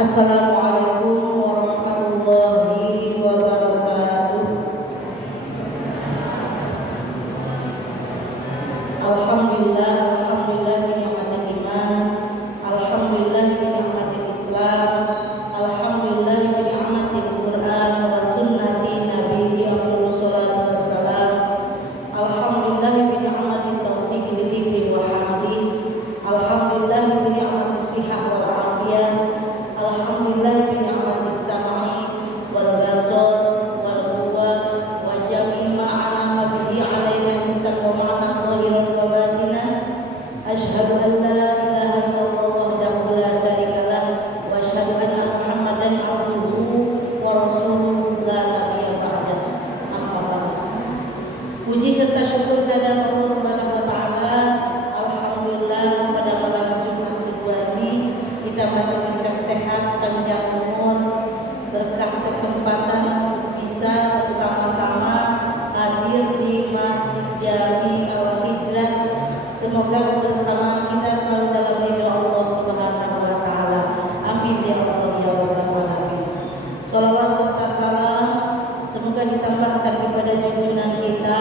Assalamualaikum warahmatullahi wabarakatuh. Alhamdulillah, alhamdulillah bi ni'matil iman, alhamdulillah bi ni'matil Islam, alhamdulillah bi ni'matil Quran wa sunnati nabiyyi alaihi salatu wassalam. Alhamdulillah bi ni'matit taufiq li dzikri wa hamdi. Alhamdulillah bi ni'matis sihah wal afiyah. Alhamdulillah bi ni'matis sam'i wal basar wal quwwah wa jami' ma 'anama bihi 'alaina insan wa ma'ana dhahiran wa batinan. Asyhadu an la ilaha illallah wahdahu la syarika lah wa asyhadu anna Muhammadan 'abduhu wa rasuluhu la nabiyya ba'dah. Amma ba'd. Puji serta syukur kepada Allah Subhanahu wa taala. Alhamdulillah pada malam Jumat kedua ini kita masih diberikan sehat, panjang umur, berkah kesempatan untuk bisa bersama-sama hadir di Masjid Jami Al-Hijrah. Semoga kebersamaan kita selalu dalam ridha Allah Subhanahu wa taala. Amin ya Allah ya rabbal alamin. Shalawat serta salam semoga ditambahkan kepada junjungan kita,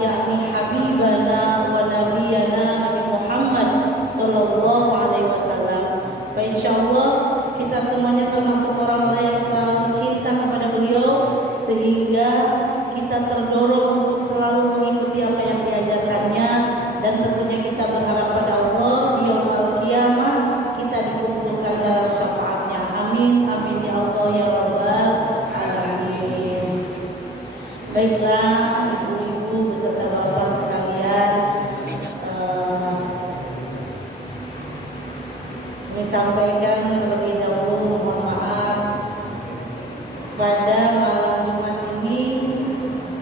yakni Habibana wa Nabiyana Nabi Muhammad sallallahu alaihi wasallam. Fa insyaallah kita semuanya termasuk orang-orang yang selalu cinta kepada beliau, sehingga kita terdorong untuk selalu mengikuti apa yang diajarkannya, dan tentunya kita berharap pada Allah di yaumul qiyamah kita dikumpulkan dalam syafaatnya. Amin amin ya Allah ya rabbal alamin. Baiklah ibu-ibu beserta bapak sekalian, kami sampaikan terlebih dahulu mohon maaf pada malam Jumat ini.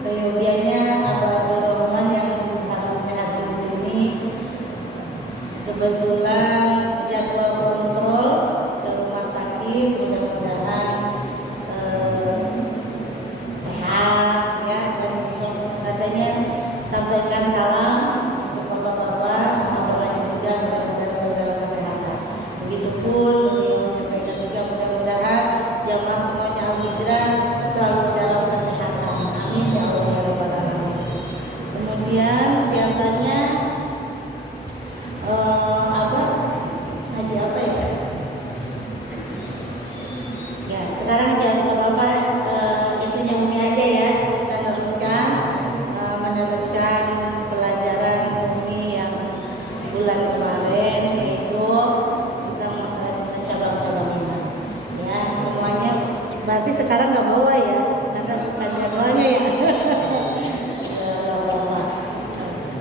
Seyogianya Abah Rahman yang seharusnya hadir di sini kebetulan jadwal kontrol ke rumah sakit, mudah-mudahan sehat ya, dan katanya sampaikan salam untuk bapak-bapak, teman-temannya juga mudah-mudahan selalu dalam kesehatan. Begitupun menyampaikan juga mudah-mudahan jamaah semuanya al-hijrah selalu dalam kesehatan. Amin ya Allah ya rabbal alamin. Kemudian biasanya haji apa ya? Ya, sekarang jangan apa-apa, itu yang ini aja ya. Kita meneruskan pelajaran ini yang bulan kemarin, yaitu tentang masalah cabang-cabang iman. Ya, semuanya berarti sekarang nggak bawa ya, karena bukan jadwalnya ya.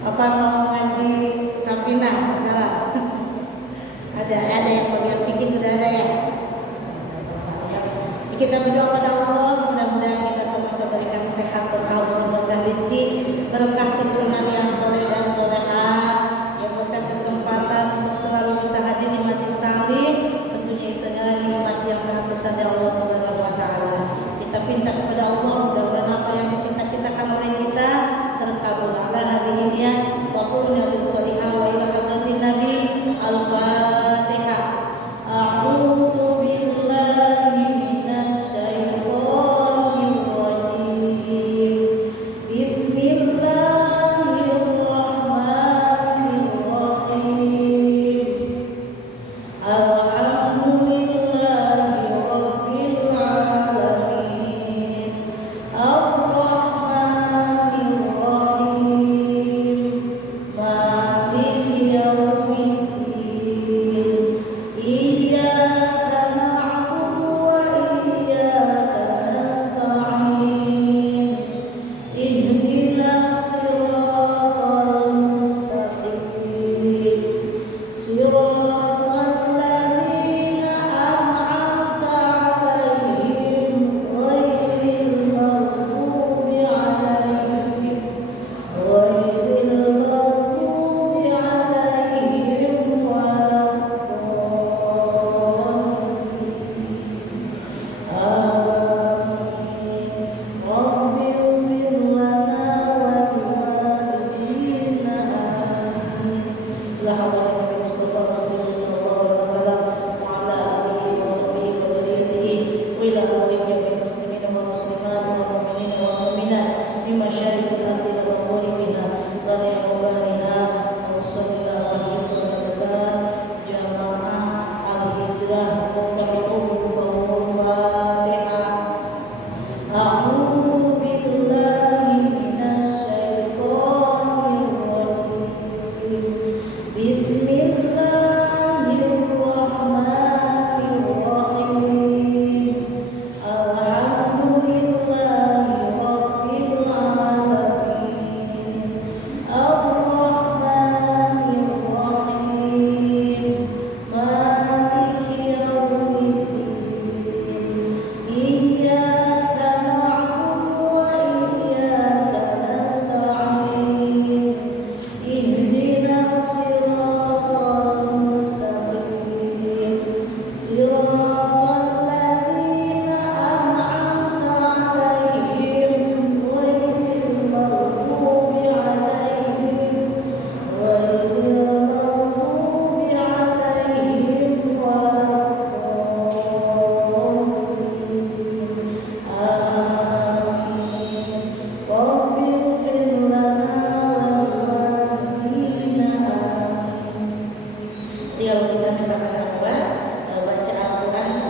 Apa mau ngaji Safinah sekarang? Ada yang bagian fikih sudah ada ya. Kita berdoa pada Allah, mudah-mudahan kita semua diberikan sehat, berkah umur, berkah rezeki, berkah keturunan yang soleh dan solehah, yang berkah kesempatan untuk selalu bisa hadir di majelis taklim. Tentunya itu adalah nikmat yang sangat besar dari Allah Subhanahu wa taala. Kita minta kepada Allah mudah-mudahan apa yang dicita-citakan oleh kita terkabul. Ala hadhihi niyat wa qulna lis solihah wa ila hadratin nabi al-fatihah. A'udzu billahi minasy syaithanir rajim. Siratal ladzina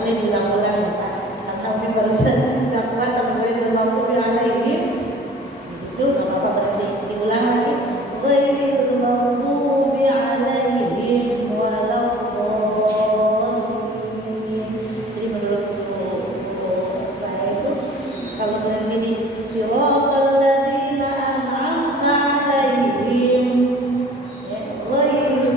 boleh diulang-ulang ya Pak. Karena kami barusan nggak kuat sampai ghairil maghdubi alaihim. Di situ nggak apa-apa berarti diulang lagi. Ghairil maghdubi alaihim waladdallin. Jadi menurut saya itu kalau berhenti di siratal ladzina an'amta alaihim, ya,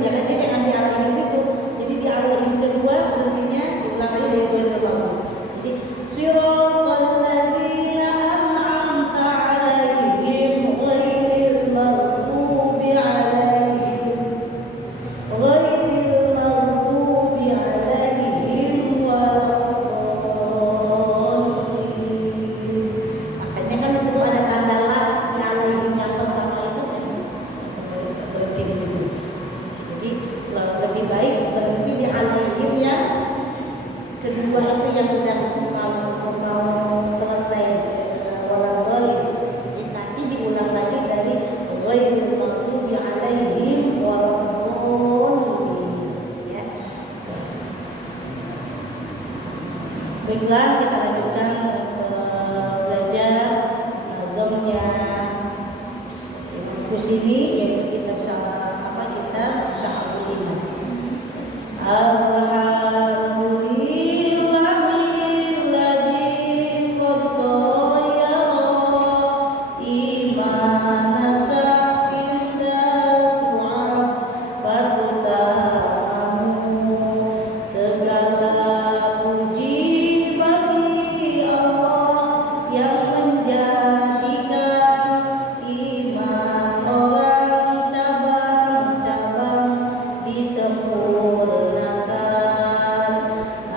jangan jadi anti alaihim situ. Jadi di alaihim kedua berhentinya diulang lagi dari ghairil maghdubi. Jadi siratal ladzina an'amta alaihim ghairil maghdubi alaihim makanya kan di situ ada tanda lam di alaihim yang pertama itu berhenti di situ. Jadi lebih baik berhenti di alaihim yang kedua itu yang udah mau selesai waladhdallin. Jadi nanti diulang lagi dari ghairil maghdubi alaihim waladdallin. Ya. Baiklah, kita lanjutkan belajar nazamnya Kusini, yaitu kitab kitab Syarhul Iman. Alhamdulillahilladzi qad sayyara imana syaksin dasu'ab batutamu. Segala puji bagi Allah yang menjadikan iman orang cabang-cabang disempurnakan.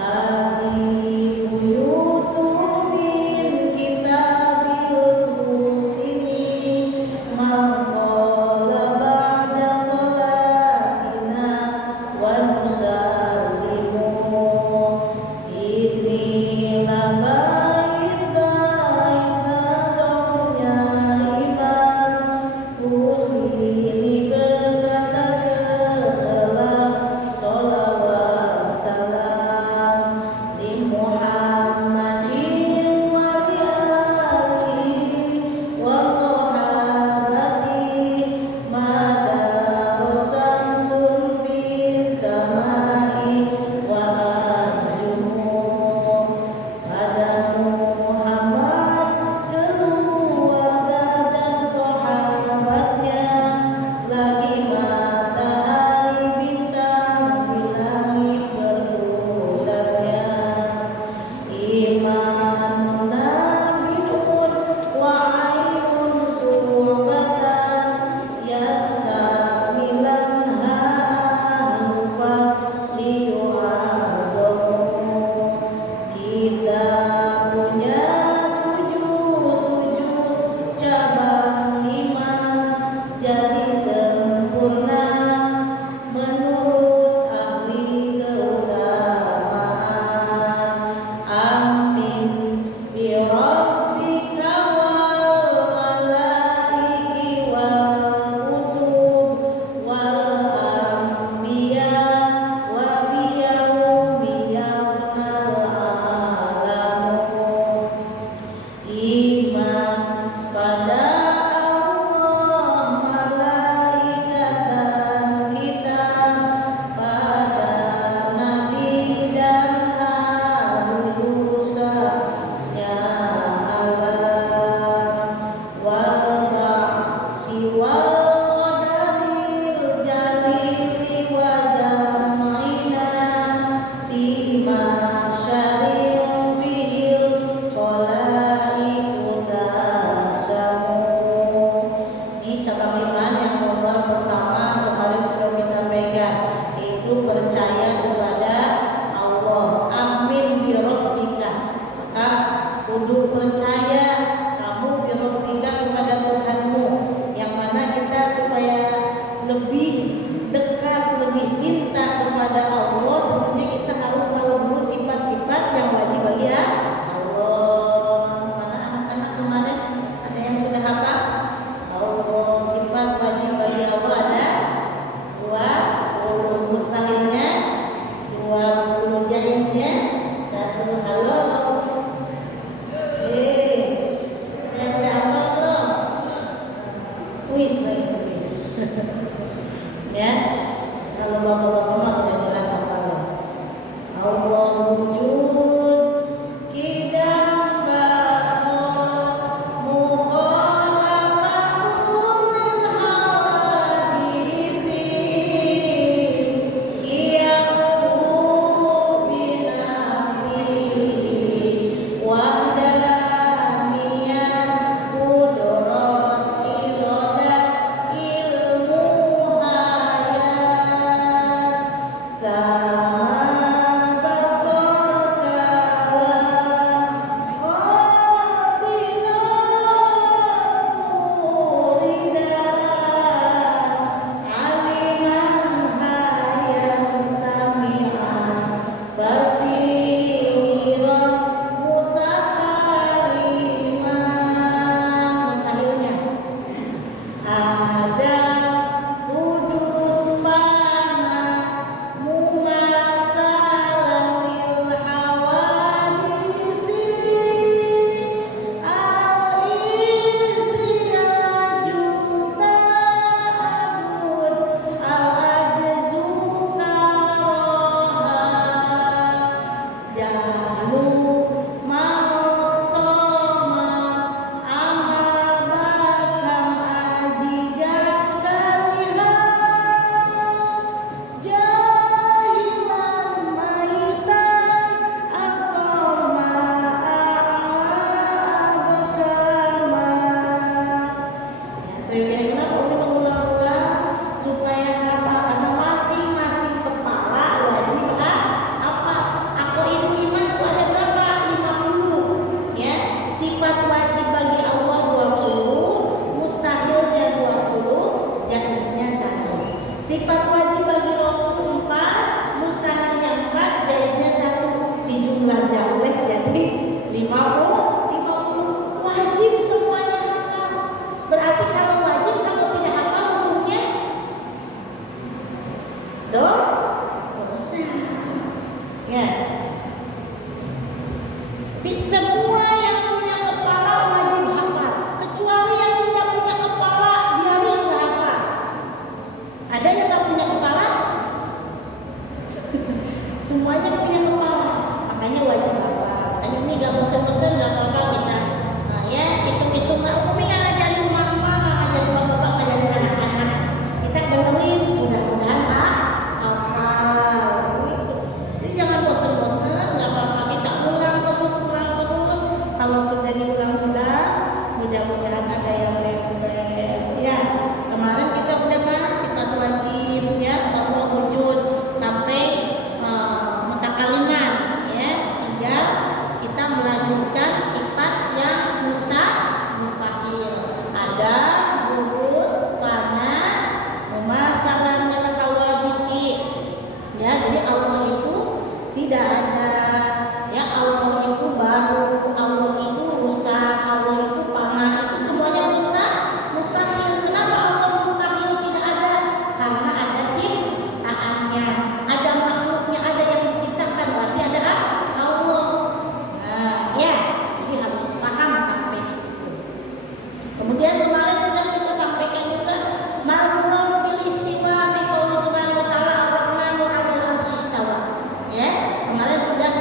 Hadi buyutum min kitabil musini maqala ba'da salatina wa nusallimu. Inilah bait-bait dalamnya iman Kusini berkata setelah sholawat salam di Muhammadin wa li alihi wa sahabati madarasan sunfi samai wa arjumu. Pada Muhammad, keluarga dan sahabatnya selagi matahari bintang di langit berbulannya. Iman nabiyun wa ainun su'batan yastamilan ha'anufa liyu'adamu. Kita punya tujuh cabang iman jadi sempurna menurut ahli keutamaan. Amin bi rabbika wal malaiki wal kutub wal anbiya wa biyaumi yafnal alamu. Iman pada Allah, malaikat dan kitab, pada nabi dan hari rusaknya alam. Wal ba'si wal qadaril jalili wa jam'ina fima syaril fihil khalaiqu tasamu. Ini cabang iman yang nomor pertama kemarin sudah disampaikan, yaitu percaya kepada Allah. Amin bi rabbika, maka kudu percaya kamu bi rabbika kepada Tuhanmu, yang mana kita supaya lebih dekat, lebih cinta kepada Allah, tentunya kita harus tahu dulu sifat-sifat yang wajib bagi Allah. Mana anak-anak kemarin ada yang sudah hafal? Allah, sifat wajib bagi Allah ada 20 mustahilnya, 20 jaiznya, dan Kemarin sudah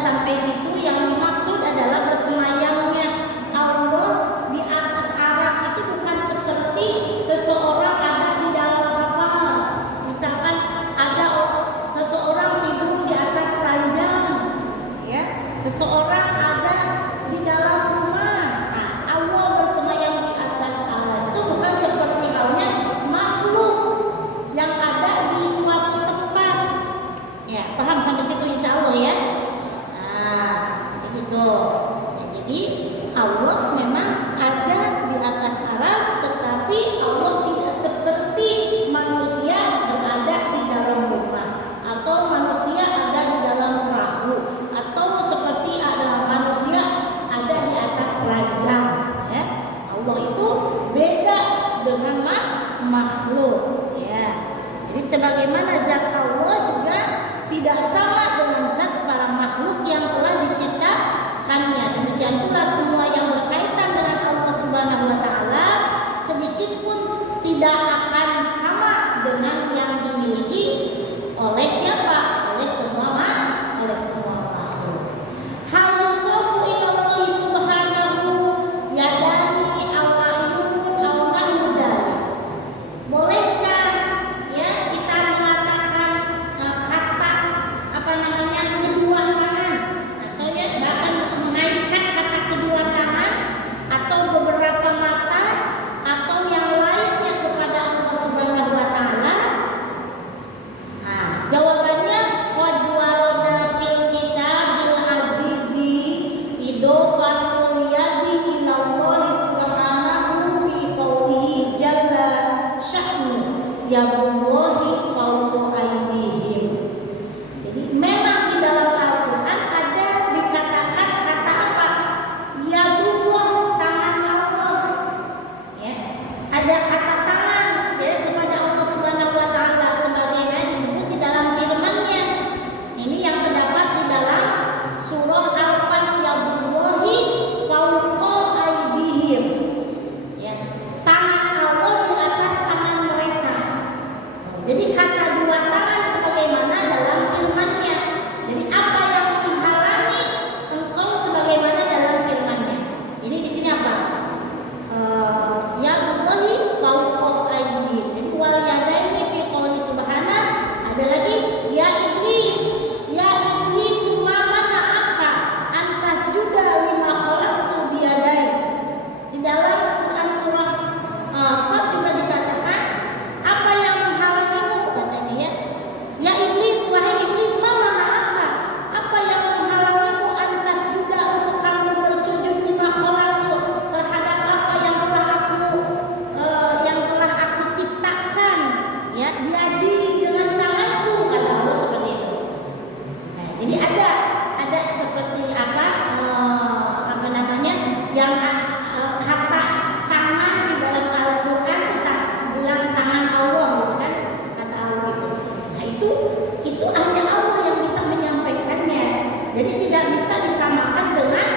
tidak bisa disamakan dengan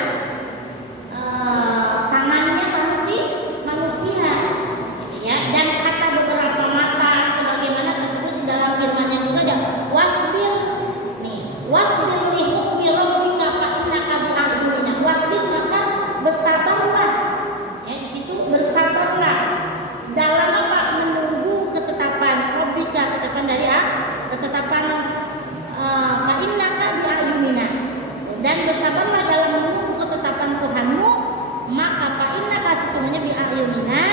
tangannya manusia, gitu ya. Dan kata beberapa mata sebagaimana tersebut di dalam firman-Nya juga ada wasbil, nih wasbil li hukmi rabbika fa innaka bi a'yunina. Wasbil maka bersabarlah, ya di situ bersabarlah dalam apa? Menunggu ketetapan rabbika, ketetapan dari ketetapan fa innaka bi a'yunina, dan bersabarlah dalam menunggu ketetapan Tuhanmu, maka fa innaka sesungguhnya bi a'yunina,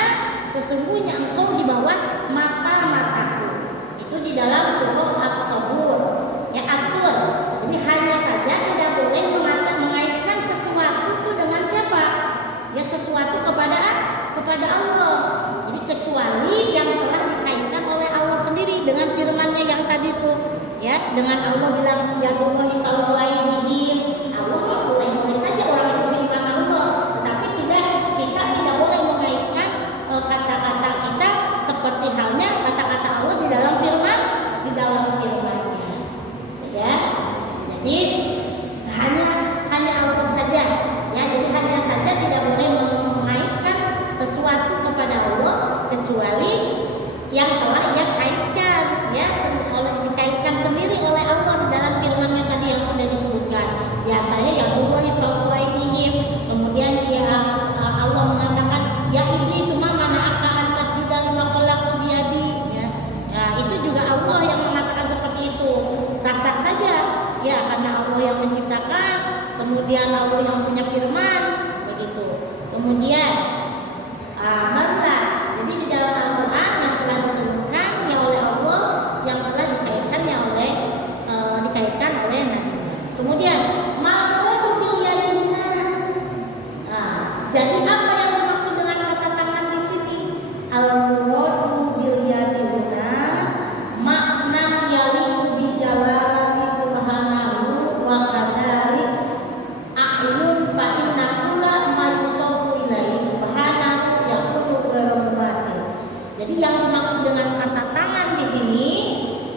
sesungguhnya engkau di bawah mata-mataku. Itu di dalam surah At-Tabur, ya atur. Jadi hanya saja tidak boleh mengaitkan sesuatu itu dengan siapa? Ya sesuatu kepada Allah. Jadi kecuali yang telah dikaitkan oleh Allah sendiri dengan firman-Nya yang tadi itu, ya, dengan Allah bilang ya Allahi fa'alaihim. Allah ya boleh saja orang itu firman Allah, tetapi kita tidak boleh mengaitkan kata-kata kita seperti halnya kata-kata Allah di dalam firman-Nya, ya. Jadi hanya Allah saja, ya. Jadi hanya saja tidak boleh mengaitkan sesuatu kepada Allah kecuali yang telah Dia kaitkan, ya, dikaitkan sendiri oleh Allah di dalam firman-Nya tadi yang sudah disebutkan. Di antaranya yang Allahi fa'alaihim, kemudian Allah mengatakan ya iblis ma mana'aka an tasjuda lima khalaqtu biyadi, ya. Ya, itu juga Allah yang mengatakan seperti itu. Sah-sah saja, ya, karena Allah yang menciptakan, kemudian Allah yang punya firman, begitu. Kemudian marlah. Jadi di dalam Al-Qur'an yang telah diturunkan ya oleh Allah, yang telah dikaitkan oleh Nabi. Kemudian ma'radu bil yadina. Jadi apa yang dimaksud dengan kata tangan di sini? Al-muradu bil yadina makna yaliqu bi jalali subhanahu wa qadari a'yun fa inna kulla ma yusawu ilaihi subhanahu yakunu ghairu mumasil. Jadi yang dimaksud dengan kata tangan di sini,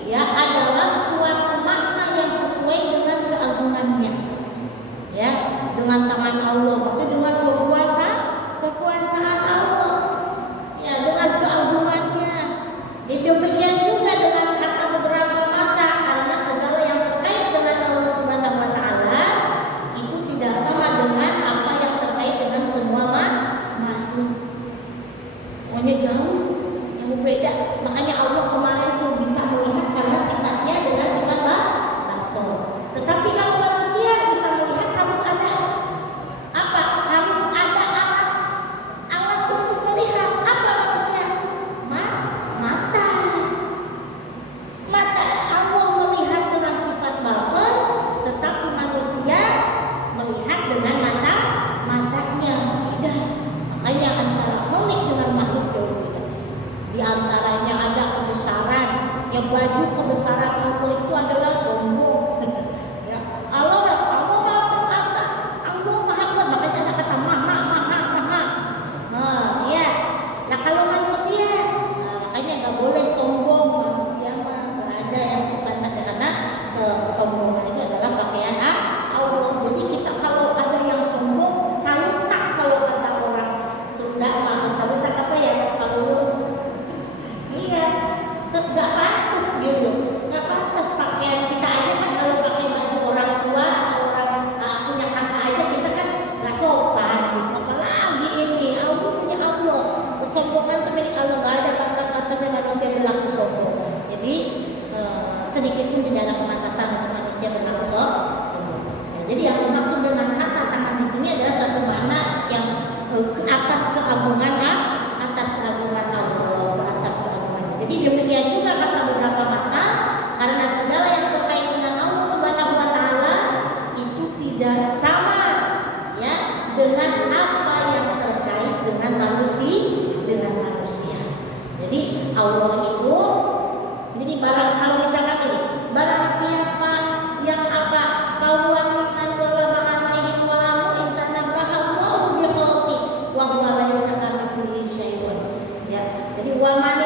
ya, adalah suatu makna yang sesuai dengan keagungannya, ya, dengan tangan Allah, maksud dengan kekuasaan Allah, ya, dengan keagungannya. Demikian juga dengan kata beberapa mata, karena segala yang terkait dengan Allah Subhanahu wa taala itu tidak sama dengan apa yang terkait dengan semua makhluk. Pokoknya jauh beda. Makanya Allah kemarin pun bisa melihat karena sifatnya dengan sifat basar. Tetapi kalau manusia bisa melihat harus ada apa? Harus ada alat untuk melihat. Apa manusia? Mata. Allah melihat dengan sifat basar, tetapi manusia melihat dengan matanya. Beda. Makanya antara khalik dengan makhluk jauh beda. Di antaranya ada kebesaran, yang baju kebesaran Allah itu adalah sombong. Ya, Allah maha perkasa, Allah maha kuat, makanya ada kata maha. Nah, ya. Nah kalau manusia, makanya nggak boleh sombong. Manusia mah nggak ada yang sepantasnya, karena sombongan itu adalah pakaian Allah. Jadi kita kalau ada yang sombong, calutak kalau kata orang Sunda, calutak apa ya? Kalau iya, nggak pantas gitu, nggak pantas pakaian kita aja kan. Kalau pakai baju orang tua atau orang punya kakak aja kita kan nggak sopan gitu, apalagi ini Allah punya Allah. Kesombongan itu milik Allah, nggak ada batas-batasnya manusia berlaku sombong. Jadi sedikit pun tidak ada pembatasan untuk manusia berlaku sombong. Ya, jadi yang dimaksud dengan kata tangan di sini adalah suatu makna yang atas keagungan Allah. Jadi demikian juga kata beberapa mata, karena segala yang terkait dengan Allah Subhanahu wa taala itu tidak sama, ya, dengan apa yang terkait dengan manusia. Jadi Allah itu, jadi kalau misalkan ini, barang siapa yang apa qawaman wala ma'anihi wa intanabaha Allahu bi khalqi wa huwa laysa kamitslihi syai'un. Ya, jadi wa man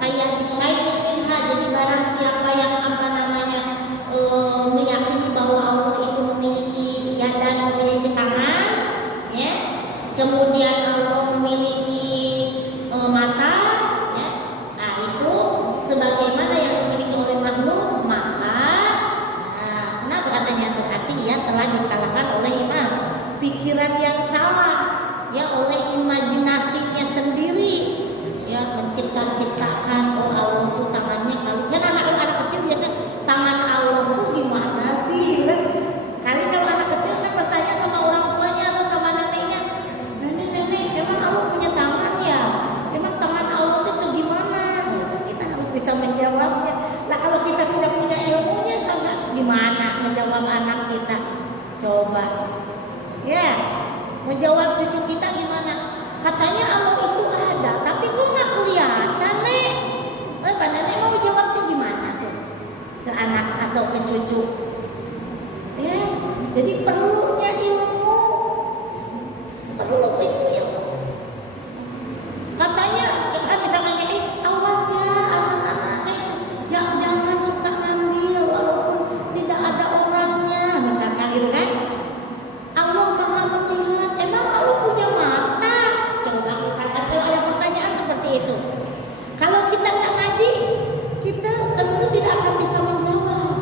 kayak di syai'in minha. Jadi barang siapa yang sama anak kita. Coba. Ya, menjawab cucu kita gimana? Katanya Allah itu ada, tapi kok nggak kelihatan, Nek? Pak Nenek mau jawabnya gimana tuh? Ke anak atau ke cucu? Ya, jadi perlunya ilmu. Perlu ilmu. Katanya kan misalnya awas ya anak-anak jangan suka ngambil walaupun tidak ada orangnya, misalkan gitu kan. Allah Maha melihat. Emang Allah punya mata? Coba misalkan kalau ada pertanyaan seperti itu. Kalau kita nggak ngaji, kita tentu tidak akan bisa menjawab.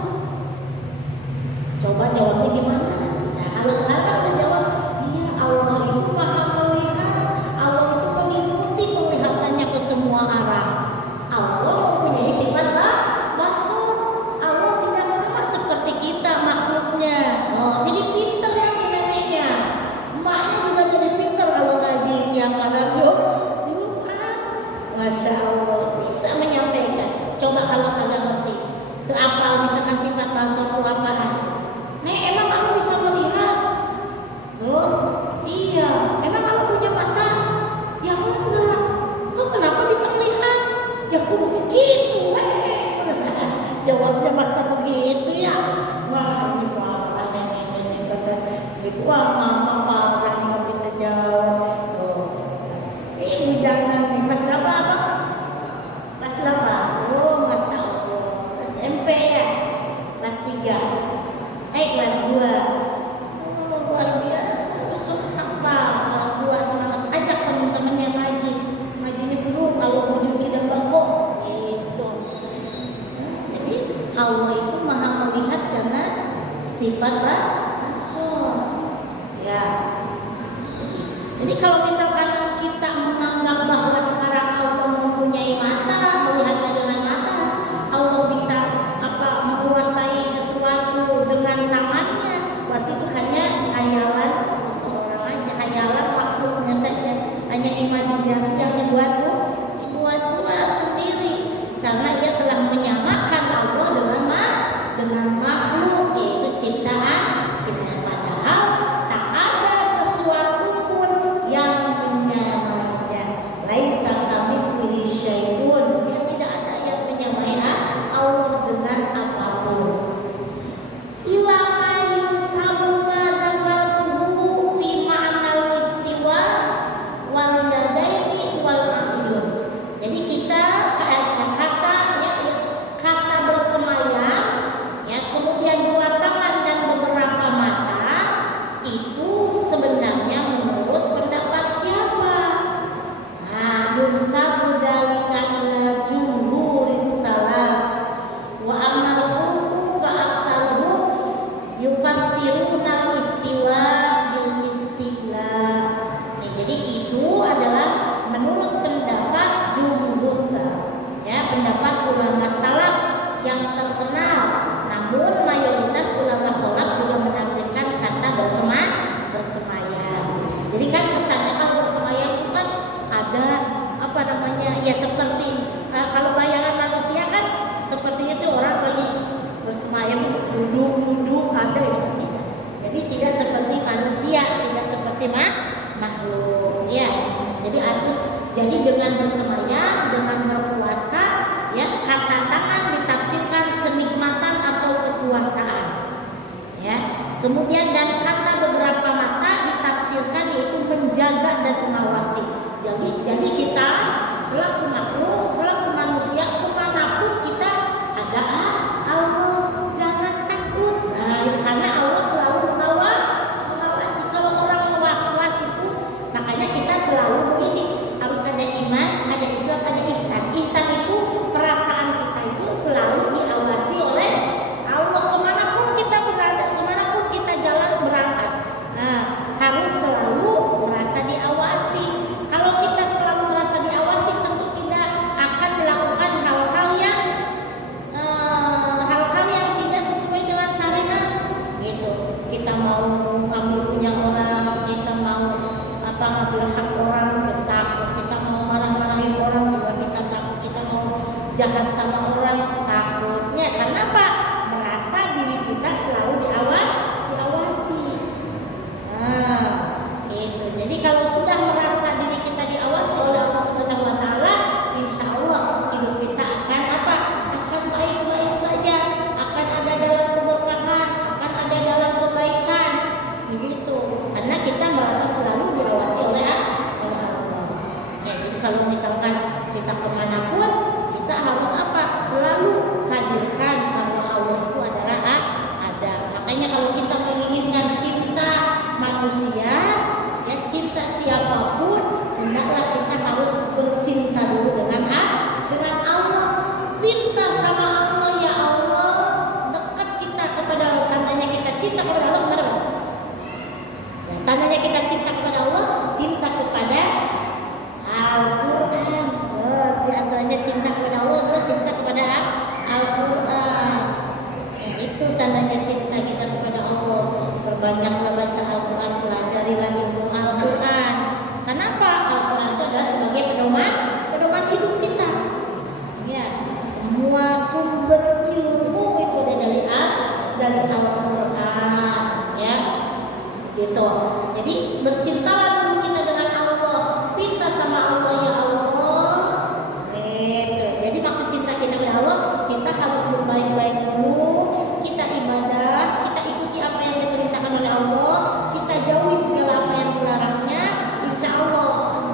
Coba jawabnya gimana? Nah, kalau sekarang udah jawab, iya Allah itu Maha melihat. Allah itu meliputi penglihatannya ke semua arah. Allah mempunyai sifat basar. Allah tidak sama seperti kita makhluknya. Oh, jadi pinter lagi neneknya. Emaknya juga jadi pinter kalau ngaji tiap malam Jumat. Masya Allah, bisa menyampaikan. Coba kalau kalian ngerti, itu apa misalkan sifat basar itu apaan? Nek, emang Allah bisa melihat? Terus, iya. Emang Allah punya mata? Ya enggak. Kok kenapa bisa melihat? Ya kudu begitu, jawabnya masa begitu ya. Wah, ini parah nenek kata gitu. Wah, mama parah nggak bisa jawab. Oh. Ibu jangan nih. Kelas berapa apa? Kelas berapa? Oh, Masya Allah. SMP ya? Kelas 3. Kelas 2. Oh, luar biasa. Usul hafal. Kelas 2 semangat. Ajak teman-temannya ngaji. Ngajinya seru kalau ujungnya dan bangkok. Itu. Jadi Allah itu Maha melihat karena sifat basar. Ya. Jadi kalau misalkan kita menganggap bahwa sekarang Allah mempunyai mata, melihatnya dengan mata, Allah bisa menguasai sesuatu dengan tangannya, berarti itu hanya hayalan seseorang aja, hayalan makhluknya saja, hanya imajinasi yang dibuat sendiri, karena ia telah menyamakan Allah dengan makhluk, yaitu ciptaan. Padahal tak ada sesuatu pun yang menyamainya. Laisa kamitslihi syai'un, ya tidak ada yang menyamai Allah dengan apapun. Ila ma yunsabu ma zakartuhu fi ma'nal istiwa wal yadaini wal a'yun. Jadi kita kata bersemayam, ya, kemudian dua tangan dan beberapa mata, itu sebenarnya menurut pendapat siapa? Nah, yunsabu dalika ila jumhuris salaf wa amal khulqu fa aksaruhum yufassiruna istiwa bil istiqla. Nah, jadi itu adalah menurut pendapat jumhur salaf, ya, pendapat ulama salaf yang terkenal. Namun mayoritas ulama khalaf juga menafsirkan kata bersemayam. Jadi kan kesannya kan bersemayam itu kan ada apa namanya, ya seperti kalau bayangan manusia kan seperti itu, orang lagi bersemayam duduk ada itu. Jadi tidak seperti manusia, tidak seperti makhluk, ya. Jadi dengan bersemayam, dengan berpuasa, ya, kata tangan ditafsirkan kenikmatan atau kekuasaan, ya. Kemudian dan kata beberapa mata ditafsirkan yaitu menjaga dan mengawasi. Jadi kita selaku makhluk, selaku manusia, kemanapun kita ada Allah, jangan takut. Nah, itu karena Allah selalu mengawasi. Kalau orang was-was itu, makanya kita selalu ini harus ada iman, ada Islam, ada ihsan. Ihsan itu perasaan kita itu selalu diawasi oleh Allah kemanapun kita berada, kemanapun kita jalan berangkat. Nah, harus selalu merasa diawasi. Kalau kita selalu merasa diawasi, cinta kepada Allah gimana? Ya, tandanya kita cinta kepada Allah, cinta kepada Al-Quran. Di antaranya cinta kepada Allah adalah cinta kepada Al-Quran. Ya, itu tandanya cinta kita kepada Allah. Berbanyaklah baca Al-Quran, pelajarilah ilmu Al-Quran. Kenapa? Al-Quran itu adalah sebagai pedoman hidup kita. Ya, semua sumber ilmu itu dari Al-Quran. Ya, gitu. Jadi bercintalah dulu kita dengan Allah. Minta sama Allah, ya Allah. Gitu. Jadi maksud cinta kita kepada Allah, kita harus berbaik-baik dulu. Kita ibadah, kita ikuti apa yang diperintahkan oleh Allah, kita jauhi segala apa yang dilarangnya. Insya Allah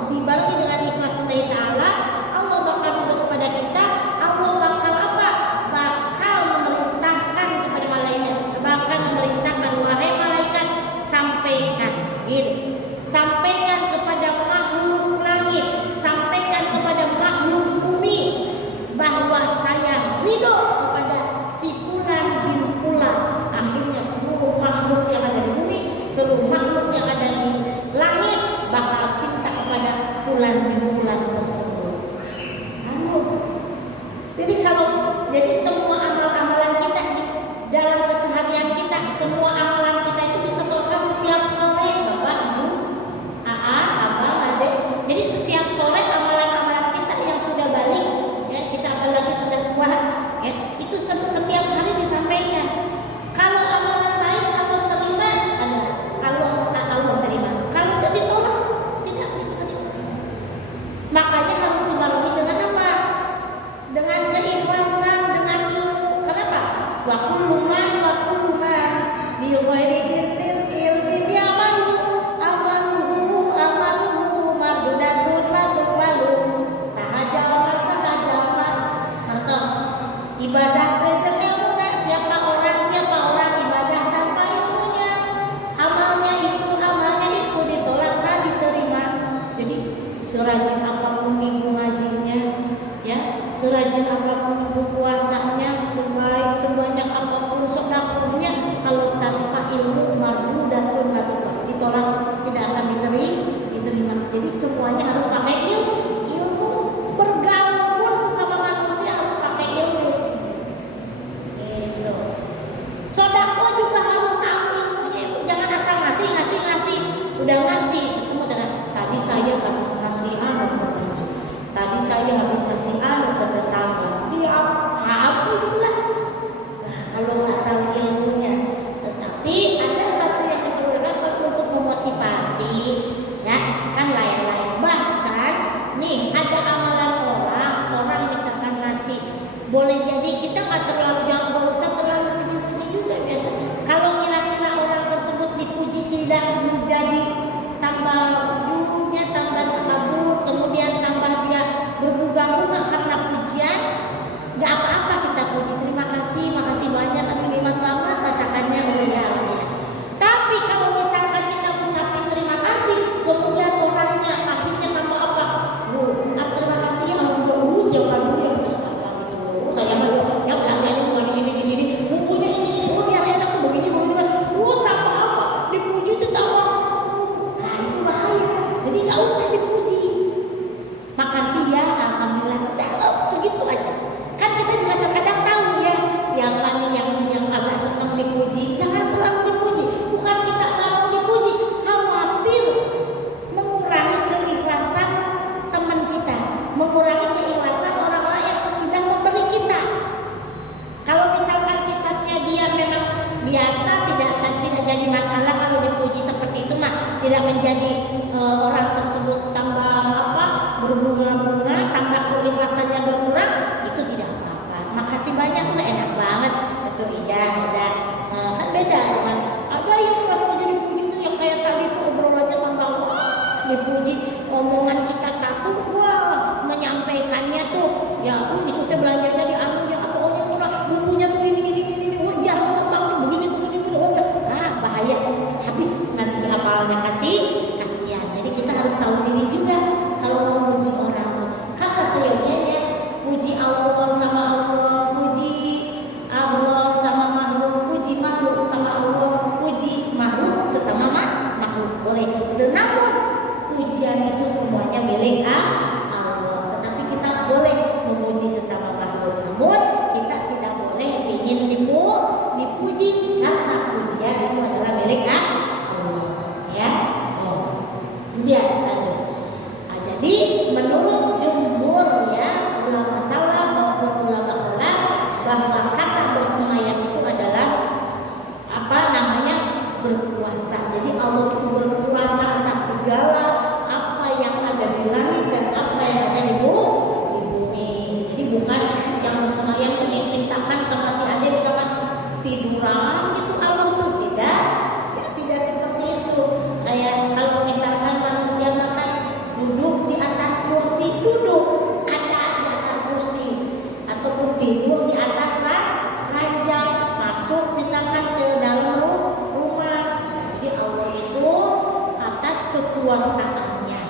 dibarengi dengan ikhlas lillahi ta'ala, Allah bakal ridho kepada kita. Allah bakal apa? Bakal memerintahkan kepada malaikat, bahkan memerintahkan, wahai malaikat, sampaikan, gitu. Sampaikan kepada makhluk langit, sampaikan kepada makhluk bumi bahwa saya ridho kepada si Fulan bin Fulan. Akhirnya seluruh makhluk yang ada di bumi, seluruh makhluk yang ada di langit bakal cinta kepada Fulan bin Fulan tersebut. Jadi semua amalan-amalan kita dalam keseharian kita, semua amalan kita itu disetorkan setiap sore, Bapak, Ibu, Abang, Adik. Jadi setiap sore amalan-amalan kita yang sudah balik, ya kita apalagi sudah tua, ya itu setiap hari disampaikan. Kalau amalan baik Allah terima, ada. Allah terima. Kalau tidak ditolak, tidak diterima. Makanya harus dibarengi dengan apa? Dengan keikhlasan, dengan ilmu. Kenapa? Wa kullu man bi ghairi ilmin ya'malu amaluhu mardudatun la tuqbalu. Sahaja terus ibadah belajar ilmu. Siapa orang ibadah tanpa ilmunya, amalnya itu ditolak, tak diterima. Jadi serajin apapun minggu ngajinya, ya serajin apapun ibu puasanya, sebanyak apapun sedekahnya, kalau tanpa ilmu mardudatun la tuqbalu, ditolak, tidak akan diterima. Jadi semuanya harus pakai ilmu. Bergaul pun sesama manusia harus pakai ilmu. Gitu. Sedekah juga harus tahu ilmunya. Jangan asal ngasih. Udah ngasih, ketemu dengan tadi saya habis ngasih tadi saya habis ngasih ke tetangga. Dia habislah. Nah, kalau nggak tahu ilmunya. Tetapi ada satu yang diperlukan untuk memotivasi, ya kan lain-lain. Bahkan nih ada amalan orang misalkan ngasih, boleh jadi kita nggak usah terlalu puji-puji juga biasa. Kalau kira-kira orang tersebut dipuji tidak menjadi tambah ujungnya, tambah takabur, kemudian tambah dia berbunga-bunga karena pujian, nggak apa-apa kita puji, terima kasih, makasih banyak, nikmat banget masakannya, ya. Tapi kalau misalkan kita ucapin terima kasih, kemudian orangnya akhirnya tambah apa? Terima kasih ya, siapa dulu yang saya suka gitu. Saya ya belanjanya cuma di sini, bukunya ini, biar enak begini, tambah apa? Dipuji itu tambah. Nah itu bahaya. Jadi nggak usah dipuji. Makasih ya, alhamdulillah, segitu aja. Kan kita juga kadang tahu ya siapa nih yang agak senang dipuji. Jangan terlalu dipuji. Bukan kita nggak mau dipuji, khawatir mengurangi keikhlasan teman kita, mengurangi keikhlasan orang-orang yang sudah memberi kita. Kalau misalkan sifatnya dia memang biasa, tidak jadi masalah kalau dipuji seperti itu mah, tidak menjadi orang tersebut tambah berbunga-bunga, tambah keikhlasannya berkurang, itu tidak apa-apa. Makasih banyak, enak banget. Betul, iya, udah. Kan beda kan. Ada yang pas aja dipuji tuh yang kayak tadi tuh obrolannya tambah dipuji, omongan kita satu, menyampaikannya tuh, ya ikutnya belanjanya di ya pokoknya murah, bumbunya tuh ini, ya bang tuh begini, bahaya, habis nanti apalnya kasihan. tiduran gitu Allah tuh tidak, ya tidak seperti itu. Kayak kalau misalkan manusia makan duduk di atas kursi, duduk ada di atas kursi, ataupun tidur di atas ranjang, masuk misalkan ke dalam rumah. Nah, jadi Allah itu atas kekuasaannya,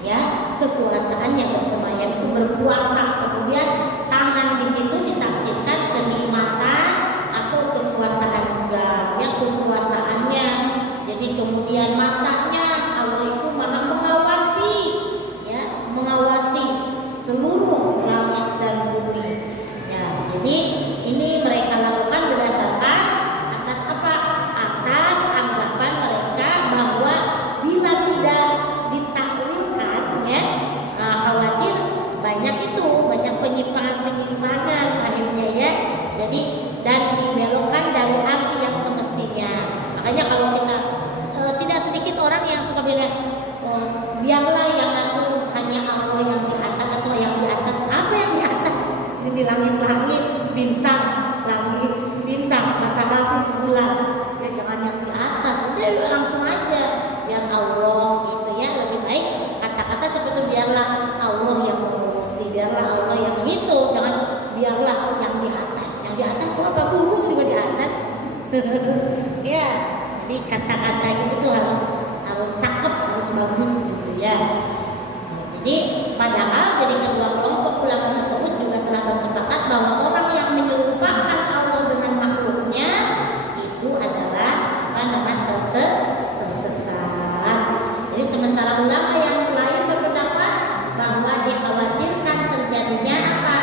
ya kekuasaannya bersemayam itu berkuasa. Kemudian tangan di situ ditafsirkan kenikmatan atau kekuasaan juga, ya kekuasaannya. Jadi kemudian matanya Allah itu maha mengawasi, ya mengawasi seluruh langit dan bumi. Ya, jadi ini mereka lakukan berdasarkan atas apa? Atas anggapan mereka bahwa bila tidak ditakwilkan, ya khawatir banyak penyimpangan akhirnya, ya. Jadi dan dibelokkan dari arti yang semestinya. Makanya kalau kita tidak sedikit orang yang suka bilang biarlah yang ngatur hanya Allah yang di atas, atau yang di atas. Apa yang di atas? Ini di langit-langit, bintang, langit, bintang, matahari, bulan. Ya jangan yang di atas. Udah langsung aja biar Allah gitu, ya. Lebih baik kata-kata seperti biarlah Allah yang mengurusi, biarlah Allah yang gitu. Jangan biarlah yang di atas. Yang di atas tuh apa? Burung juga di atas. Ya, jadi kata-kata gitu tuh harus cakep, harus bagus gitu, ya. Jadi padahal jadi kedua kelompok ulama tersebut juga telah bersepakat bahwa orang yang menyerupakan Allah dengan makhluknya itu adalah tersesat. Jadi sementara ulama yang lain berpendapat bahwa dikhawatirkan terjadinya apa?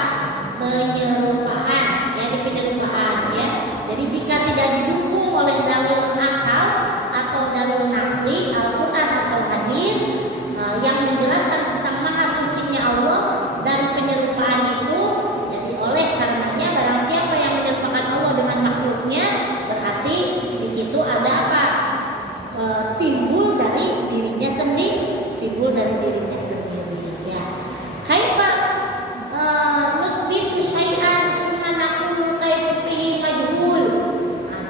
Penyerupaan, ya, penyerupaan, ya. Jadi jika tidak didukung oleh dalil akal atau dalil nakli, Al-Quran atau hadis yang menjelaskan tentang maha sucinya Allah dan penyerupaan itu, jadi oleh karenanya barang siapa yang menyerupakan Allah dengan makhluknya, berarti di situ ada apa? Timbul dari dirinya sendiri, ya. Kaifa nusbitu syai'an summa naqulu kaifa fihi majhul.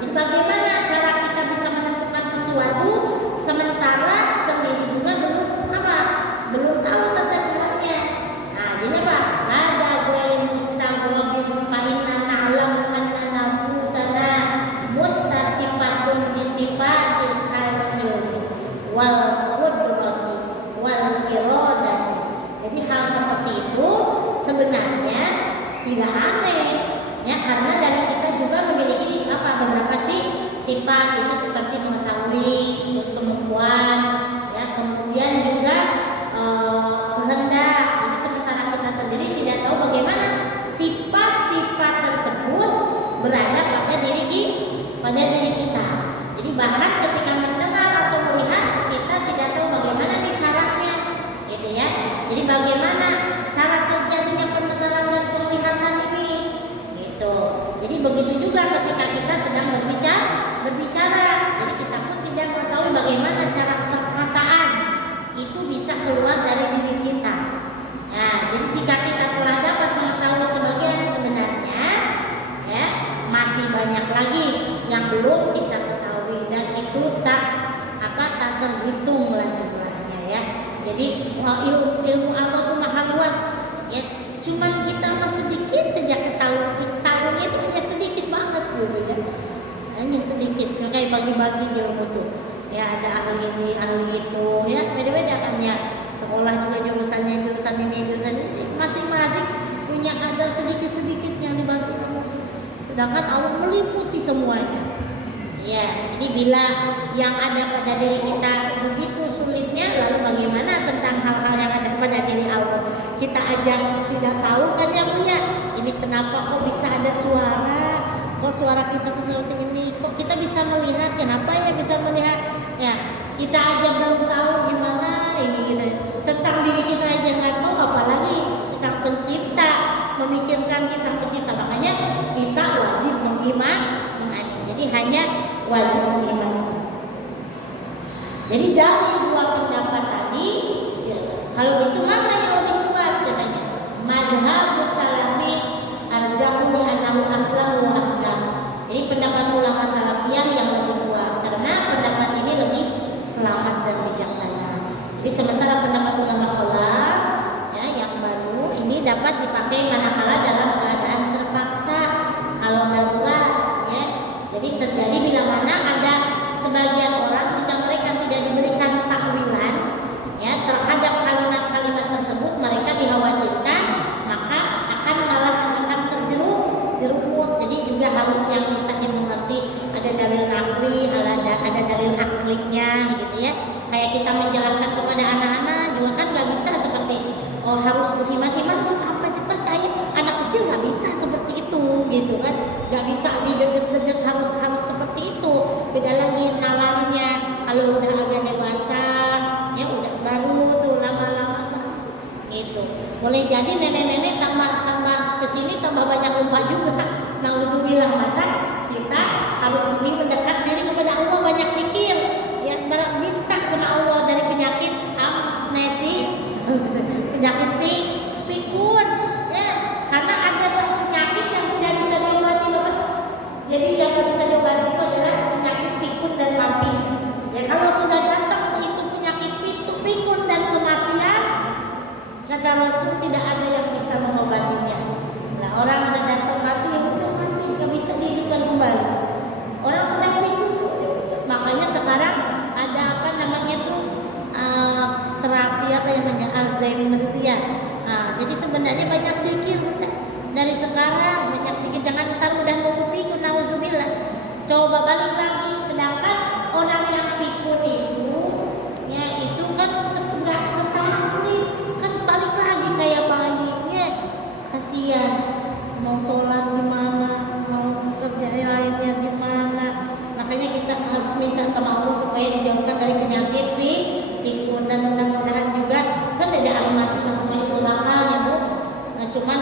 Jadi bagaimana cara kita bisa menentukan sesuatu sementara sendiri juga belum tahu tata caranya. Nah, jadi apa? Ada ghairu mustaghrabin fa inna na'lamu anna nafusana muttasifatun bi sifatil khalqi wal qudrati wal iradati. Jadi hal seperti itu sebenarnya tidak aneh, ya, karena dari kita juga memiliki beberapa sifat itu seperti mengetahui, terus kemampuan, ya, kemudian juga kehendak. Jadi sementara kita sendiri tidak tahu bagaimana sifat-sifat tersebut berada pada diri kita. Jadi bahkan ketika mendengar atau melihat kita tidak tahu bagaimana nih caranya, gitu, ya. Jadi bagaimana cara terjadinya pendengaran dan penglihatan ini, gitu. Jadi begitu juga ketika kita sedang berbicara. Jadi kita pun tidak mengetahui bagaimana cara perkataan itu bisa keluar dari diri kita. Nah, jadi jika kita telah dapat mengetahui sebagian sebenarnya, ya, masih banyak lagi yang belum kita ketahui dan itu tak terhitung lah jumlahnya, ya. Jadi ilmu Allah itu maha luas, ya. Cuman kita sedikit saja ketahuinya itu hanya sedikit banget gitu, ya. Hanya sedikit, kayak bagi-bagi ilmu tuh. Ya, ada ahli ini, ahli itu, ya, beda-beda kan, ya. Sekolah juga jurusan ini, masing-masing punya kadar sedikit-sedikit yang dibagi kamu. Sedangkan Allah meliputi semuanya. Ya, jadi bila yang ada pada diri kita begitu sulitnya, lalu bagaimana tentang hal-hal yang ada pada diri Allah? Kita aja tidak tahu kan, ya Bu, ya. Ini kenapa kok bisa ada suara? Kok suara kita tuh seperti ini? Kok kita bisa melihat? Kenapa ya bisa melihat? Ya, kita aja belum tahu gimana ini gitu. Tentang diri kita aja nggak tahu, apalagi Sang Pencipta, memikirkan Sang Pencipta. Makanya kita wajib mengimani. Jadi hanya wajib mengimani. Jadi dari dua pendapat tadi, ya, kalau itu mana yang lebih kuat katanya? Mazhab Salafi al-Jahmi anahu aslam wa ahkam. Jadi pendapat Di sementara pendapat ulama khalaf ya yang baru ini dapat dipakai manakala dalam keadaan terpaksa kalau darurat ya. Jadi terjadi bila mana ada sebagian orang jika mereka tidak diberikan takwilan ya terhadap kalimat-kalimat tersebut, mereka dikhawatirkan maka akan terjerumus. Jadi juga harus yang bisa dimengerti, ada dalil akli, ada dalil aklinya gitu ya. Kayak kita menjelaskan kepada anak-anak juga kan nggak bisa seperti harus beriman itu apa sih, percaya anak kecil nggak bisa seperti itu gitu kan, nggak bisa didedet-dedet harus seperti itu. Beda lagi nalarnya kalau udah agak dewasa ya udah baru tuh lama-lama gitu. Boleh jadi nenek-nenek tambah kesini tambah banyak lupa juga. Nauzubillah, maka kita harus lebih mendekat diri kepada Allah, banyak zikir ya, minta sama Allah dari penyakit amnesi, penyakit pikun ya, karena ada satu penyakit yang tidak bisa diobati Bapak. Jadi yang tidak bisa diobati itu adalah penyakit pikun dan mati ya. Kalau sudah datang itu penyakit pikun dan kematian, kata Rasul tidak ada yang bisa mengobatinya. Nah, orang sudah datang mati, ya udah mati, nggak bisa dihidupkan kembali. Orang sudah pikun, makanya sekarang ada apa namanya tuh terapi apa yang namanya Alzheimer itu ya. Jadi sebenarnya banyak pikir dari sekarang, banyak pikir, jangan ntar udah nunggu pikun, nauzubillah. Coba balik lagi, sedangkan orang yang pikun itu ya itu kan nggak ketahui, kan balik lagi kayak bayinya, kasihan, mau sholat gimana, mau kerja lainnya gimana. Makanya kita harus minta sama Allah supaya dijauhkan dari penyakit pikun, dan mudah-mudahan juga kan ada alimat semuanya itu bakal ya Bu. Nah cuman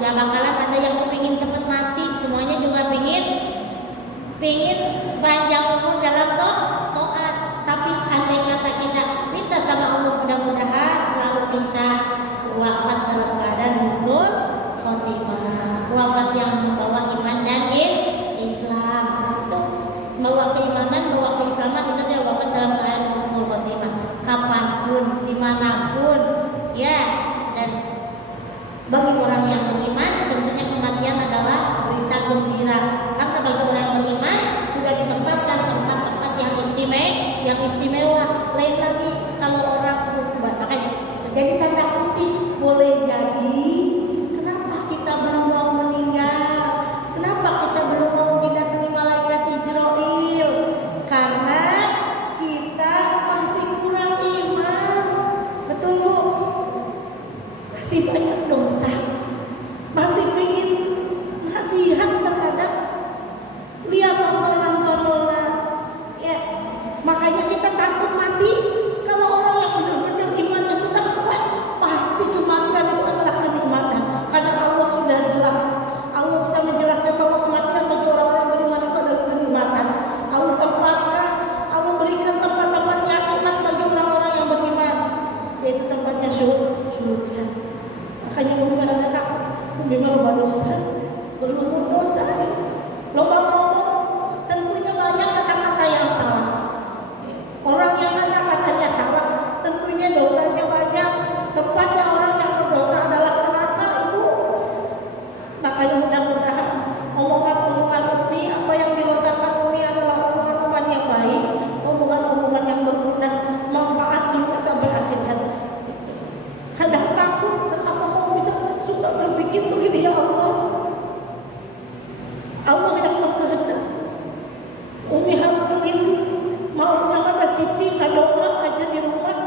nggak bakalan ada yang kepingin cepet mati, semuanya juga pingin panjang umur dalam taat. Tapi andai kata kita minta sama Allah, mudah-mudahan selalu kita wafat dalam keadaan husnul khotimah, wafat yang membawa iman dan Islam. Itu membawa keimanan, membawa keislaman, itu dia wafat dalam keadaan husnul khotimah, kapanpun, dimanapun ya. Dan bagi orang yang beriman tentunya kematian adalah berita gembira, karena bagi orang yang beriman sudah ditempatkan tempat-tempat yang istimewa. Lain lagi kalau orang berubah, makanya jadi tanda kutip boleh jadi kenapa kita belum mau meninggal, kenapa kita belum mau didatangi malaikat Israil, karena kita masih kurang iman. Betul Bu, masih banyak dosa, masih ingin nasihat terhadap lihat tontonan ya. Makanya kita takut mati. Kalau orang yang benar-benar imannya sudah kuat, pasti kematian itu adalah kenikmatan, karena Allah sudah jelas, Allah sudah menjelaskan bahwa kematian bagi orang yang beriman itu adalah kenikmatan. Allah tempatkan, Allah berikan tempat-tempat yang nikmat bagi orang-orang yang beriman, yaitu tempatnya surga. Makanya Umi ada takut, Umi malah dosa, berlumur dosa, loba ngomong, tentunya banyak kata-kata yang salah. Orang yang kata-katanya salah, tentunya dosanya banyak. Tempatnya orang yang berdosa adalah neraka Ibu. Makanya mudah-mudahan omongan-omongan Umi, apa yang dilontarkan Umi adalah omongan-omongan yang baik, omongan-omongan yang berguna, manfaat dunia sampai akhirat. Kadang takut, kenapa kamu bisa suka berpikir begini ya Allah? Allah yang berkehendak. Umi harus teliti. Maunya ada cici, ada orang aja di rumah.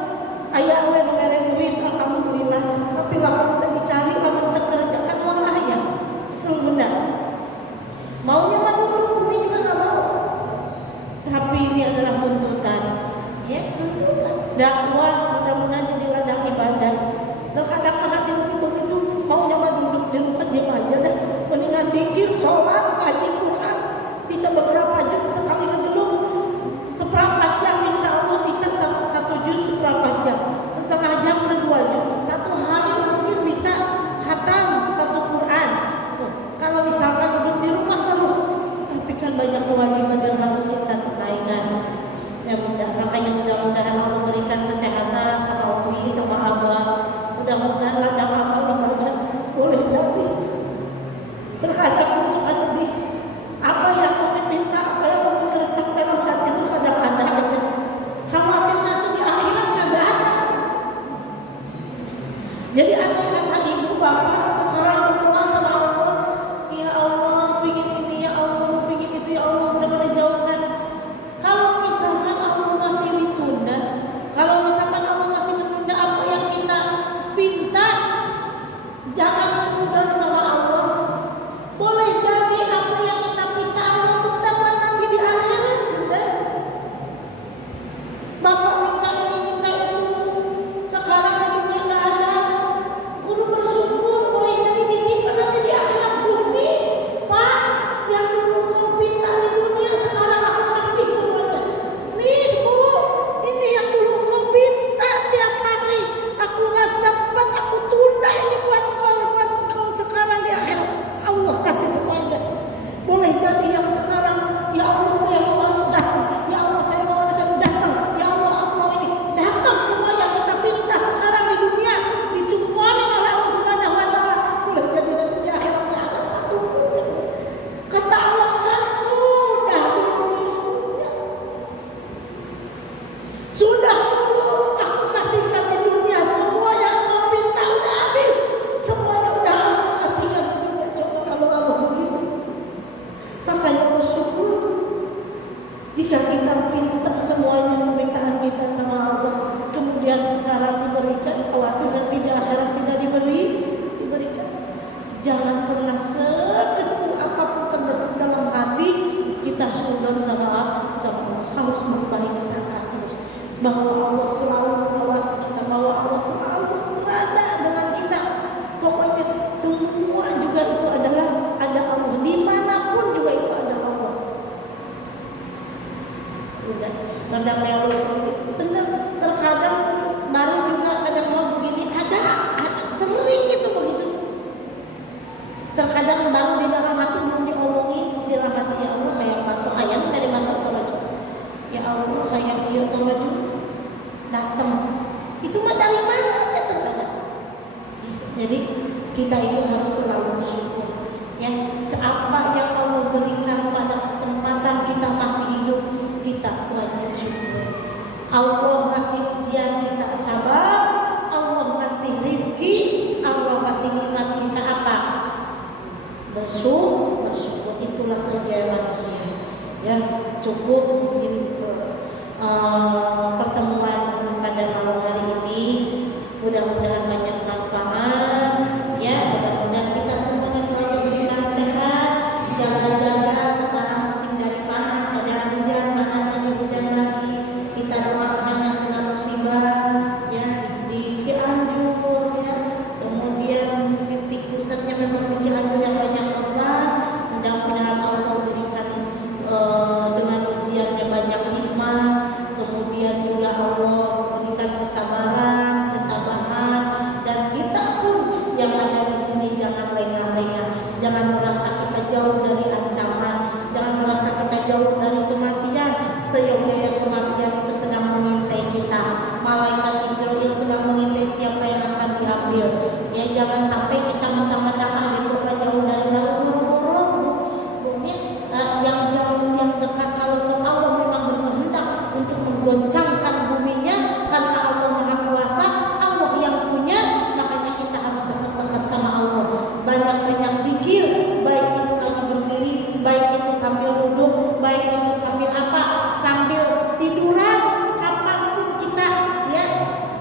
Ayah we mere duit, alhamdulillah. Tapi lamun teu dicari, lamun teu kerjaan malah ya. Betul benar. Maunya mah dulu, Umi juga enggak mau. Tapi ini adalah tuntutan. Ya, tuntutan. Dakwah mudah-mudahan jadi ladang ibadah. Terkadang hati Umi begitu, maunya mah duduk di rumah diam aja dah. Mendingan zikir, sholat, ngaji Quran, bisa beberapa juz sekali ngedelung. Seperempat jam insya Allah bisa satu juz seperempat jam, setengah jam per 2 juz, satu hari mungkin bisa khatam satu Quran. Kalau misalkan duduk di rumah terus, tapi kan banyak kewajiban yang harus kita tunaikan. Ya makanya mudah-mudahan Allah berikan kesehatan. Jika kita minta semuanya permintaan kita sama Allah, kemudian sekarang diberikan, khawatir nanti di akhirat tidak diberikan. Jangan pernah sekecil apapun terbersih dalam hati kita sudah sama Allah. Harus berbaik sangka terus bahwa Allah selalu mengawasi kita, bahwa Allah selalu berada dengan kita. Pokoknya semua juga itu adalah ada Allah, dimanapun juga itu ada Allah. Udah, kadang melu benar, terkadang baru juga kadang mau begini, ada sering itu begitu. Terkadang baru di dalam hati belum diomongin, di dalam hati ya Allah kayak masuk ayam dari masuk ke wajah. Ya Allah kayak dia ke wajah datang. Itu mah dari mana aja terkadang. Jadi kita itu harus selalu bersyukur. Ya, apa yang Allah berikan pada kesempatan kita masih hidup, kita wajib syukur. Allah kasih ujian, kita sabar. Allah kasih rizki, Allah kasih nikmat, kita apa? Bersyukur. Itulah saja manusia. Ya, cukup izin pertemuan pada malam hari ini. Mudah-mudahan banyak manfaat. Ya, mudah-mudahan kita semuanya selalu diberikan sehat, jaga-jaga. Sekarang musim dari panas, ada hujan, panas lagi hujan lagi. Kita doakan yang kena musibah, ya di Cianjur, ya. Kemudian titik pusatnya memang di Cianjur yang banyak korban. Mudah-mudahan Allah berikan dengan ujiannya banyak hikmah. Kemudian juga Allah berikan kesabaran, ketabahan, dan kita pun yang ada di sini jangan lengah-lengah, jangan merasa kita jauh dari ancaman, jangan merasa kita jauh dari kematian. Seyogyanya kematian itu sedang mengintai kita, malaikat Israel sedang mengintai siapa yang akan diambil. Ya, jangan sampai kita mentang-mentang itu jauh dari buru-buru. Mungkin yang jauh, yang dekat, kalau Allah memang berkehendak untuk menggoncangkan buminya karena Allah Maha Kuasa, Allah yang punya, makanya kita harus dekat-dekat sama Allah. Banyak-banyak zikir, baik itu lagi berdiri, baik itu sambil duduk, baik itu sambil apa, sambil tiduran, kapanpun kita, ya.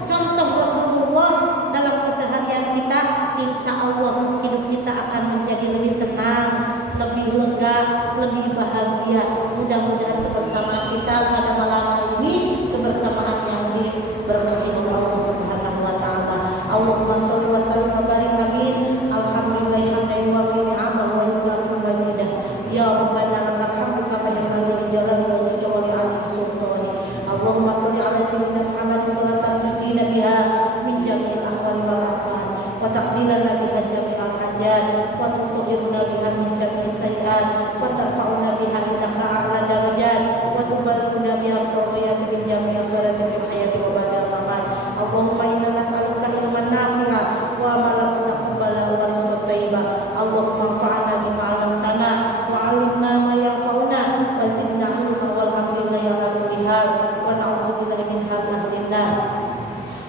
Contoh Rasulullah dalam keseharian kita, insya Allah hidup kita akan menjadi lebih tenang, lebih lega, lebih bahagia. Mudah-mudahan kebersamaan kita pada malam hari ini kebersamaan yang diberkahi oleh Allah Subhanahu wa taala. Allahumma shalli wa sallim wa barik amin. Alhamdulillahi hamdan yuwafi ni'amahu wa yukafi mazidah. Ya Rabbana lakal hamdu kama yanbaghi li jalali wajhika wa li 'azimi sultanik. Allahumma shalli ala sayyidina Muhammadin salatan tunjina biha min jami'il ahwali wal afat wa taqdilana biha jami'al hajat wa tutahhiruna biha min jami'is sayyi'at wa tarfa'una biha indaka a'la darajat wa tuballighuna biha surriyat min jami'il khairati fil hayati wa ba'dal mamat. Allahumma inna nas'aluka ilman nafi'a wa amalan mutaqabbala wa rizqan thayyiban. Allahumma anfa'na bima 'allamtana wa 'allimna ma yanfa'una wa zidna 'ilman walhamdulillahi ala kulli hal wa na'udzu billahi min hadhihi nar.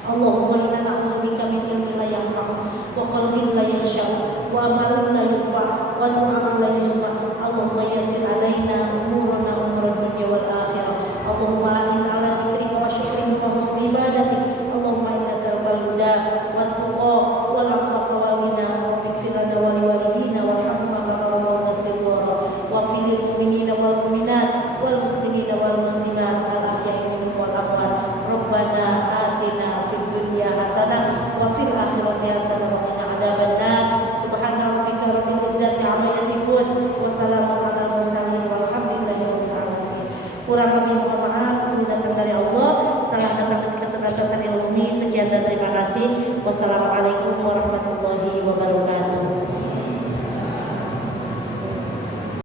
Allahumma inna na'udzubika min ilmin la yanfa'u wa qalbin la yakhsha' wa amalin la yurfa' wa du'a'an la yusma'. Allahumma yassir 'alaina umurana umur dunya wal akhirah. Allahumma a'inna 'ala dzikrika wa syukrika wa husni ibadatik. Allahumma inna nas'aluka al-huda wat tuqa wal 'afafa wal ghina wa ighfir lana wa li walidina warhamna kama rabbawna shighara wa fil mu'minina wal mu'minat wal muslimina wal muslimat al ahya'i minhum wal amwat. Rabbana atina fid dunya hasanah wa fil akhirati hasanah wa qina adzabannar. Subhana rabbika rabbil izzati 'amma yasifun wa salamun 'alal mursalin walhamdulillahi rabbil alamin. Kurang lebih mohon maaf, itu datang dari Allah. Salah datang dari keterbatasan ilmu. Sekian dan terima kasih. Wassalamualaikum warahmatullahi wabarakatuh.